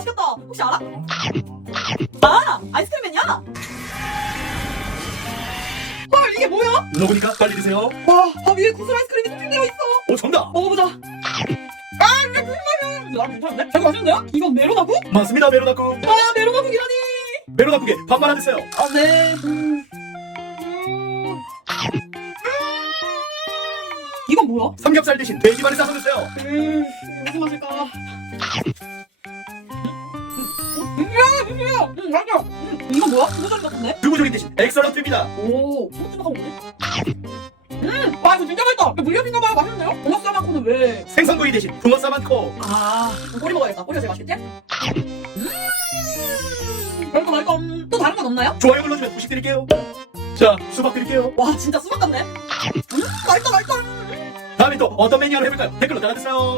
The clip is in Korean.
혹시 알아? 아 아이스크림맨이야? 헐 이게 뭐야? 눈 오니까 빨리 드세요. 와, 아, 위에 구슬 아이스크림이 토핑되어 있어. 오 정답. 먹어보자. 아, 이게 무슨 말이야? 나 괜찮은데? 맛있는데요? 이건 메로나무? 맞습니다 메로나쿠. 아, 메로나무이라니. 메로나쿠게 밥 말아 드세요. 아, 네. 음. 음. 이건 뭐야? 삼겹살 대신 돼지발을 싸서 드세요. 음, 무슨 맛일까? 음, 맛있어. 음, 이건 뭐야? 두부조림 같은데? 두부조림 대신 엑설런트입니다. 오, 소금찜 하고 뭐지? 음, 와, 이거 진짜 맛있다. 이거 물엿인가봐. 맛있네요? 붕어 싸만코는 왜? 생선구이 대신 붕어 싸만코. 아, 이거 꼬리 먹어야겠다. 꼬리가 제일 맛있겠지? 음, 맛있다, 맛있다. 음, 또 다른 건 없나요? 좋아요 눌러주면 후식 드릴게요. 자 수박 드릴게요. 와, 진짜 수박 같네. 음, 맛있다, 맛있다. 다음에 또 어떤 메뉴를 해볼까요? 댓글로 달아주세요.